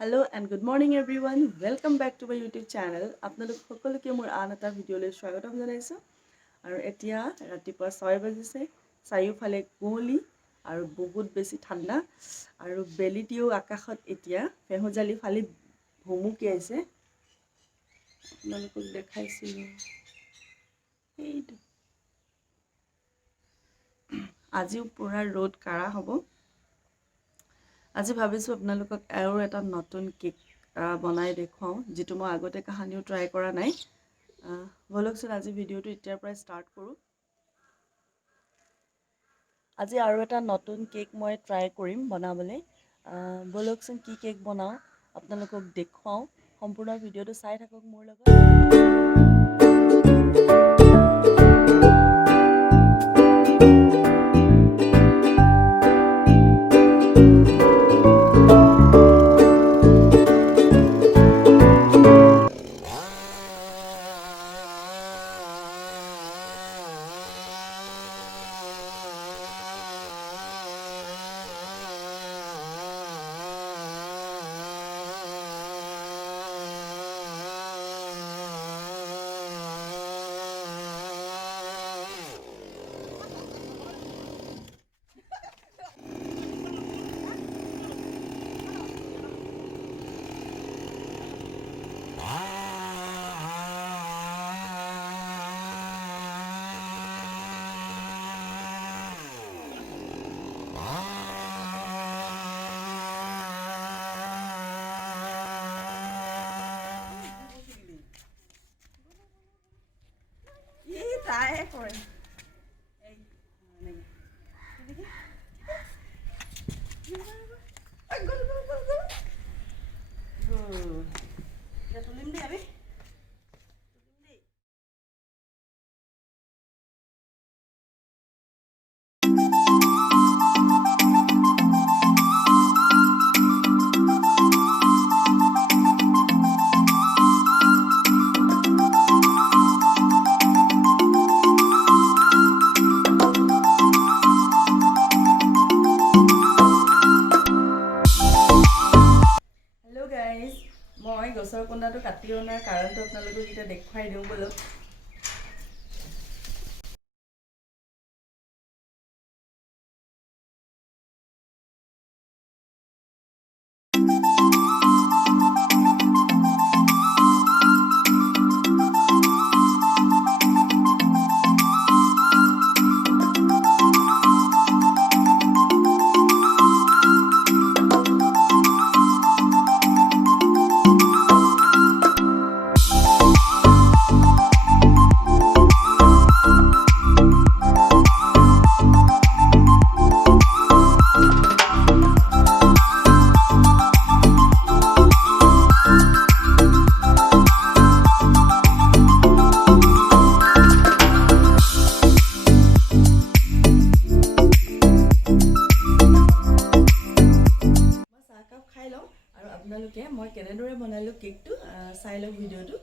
Hello and good morning everyone. Welcome back to my YouTube channel. আপোনালোক সকলোকে মোৰ আন এটা ভিডিঅ'লৈ স্বাগতম জনাইছো আৰু এতিয়া ৰাতিপুৱা 6 বাজিছে চাৰিওফালে কুঁৱলী আৰু বহুত বেছি ঠাণ্ডা আৰু বেলিটিও আকাশত এতিয়া ফেহুজালি ফালি ভুমুকি আছে আপোনালোকক দেখাইছিলো এইটো আজিও পুৰা ৰ'দ কাৰা হ'ব আজি ভাবিছো আপোনালোকক আৰু এটা নতুন কেক বনাই দেখুৱাও যেটো মই আগতে কাহানিও ট্ৰাই কৰা নাই বলকচোন আজি ভিডিঅ'টো এতিয়াৰ পৰা ষ্টাৰ্ট কৰো আজি আৰু এটা নতুন কেক মই ট্ৰাই কৰিম বনাবলৈ বলকচোন কি কেক বনাও আপোনালোকক দেখুৱাও সম্পূৰ্ণ ভিডিঅ'টো চাই থাকক মোৰ লগত তাই কৰে এই গল গল গল গল এটা তুলিম দে আমি মই গছৰ কন্দাটো কাটি অনাৰ কাৰণটো আপোনালোকক এতিয়া দেখুৱাই দিওঁ বলক আপোনালোকে মই কেনেদৰে বনালো কেকটো চাই লওক ভিডিঅ'টো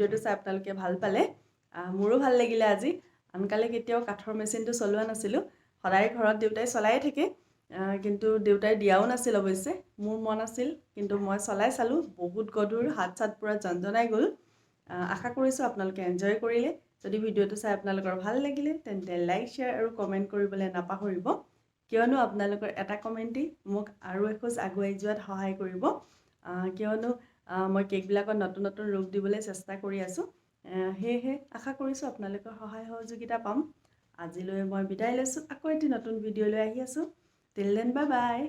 ভিডিঅ'টো চাই আপোনালোকে ভাল পালে মোৰো ভাল লাগিলে আজি আনকালে কেতিয়াও কাঠৰ মেচিনটো চলোৱা নাছিলোঁ সদায় ঘৰত দেউতাই চলাই থাকে কিন্তু দেউতাই দিয়াও নাছিল অৱশ্যে মোৰ মন আছিল কিন্তু মই চলাই চালোঁ বহুত গধুৰ হাত চাত পুৰা জনজনাই গ'ল আশা কৰিছোঁ আপোনালোকে এনজয় কৰিলে যদি ভিডিঅ'টো চাই আপোনালোকৰ ভাল লাগিলে তেন্তে লাইক শ্বেয়াৰ আৰু কমেণ্ট কৰিবলৈ নাপাহৰিব কিয়নো আপোনালোকৰ এটা কমেণ্টেই মোক আৰু এখোজ আগুৱাই যোৱাত সহায় কৰিব কিয়নো মই কেকবিলাকত নতুন নতুন ৰূপ দিবলৈ চেষ্টা কৰি আছোঁ সেয়েহে আশা কৰিছোঁ আপোনালোকৰ সহায় সহযোগিতা পাম আজিলৈ মই বিদায় লৈছোঁ আকৌ এটি নতুন ভিডিঅ'লৈ আহি আছোঁ টিল দেন বাই বাই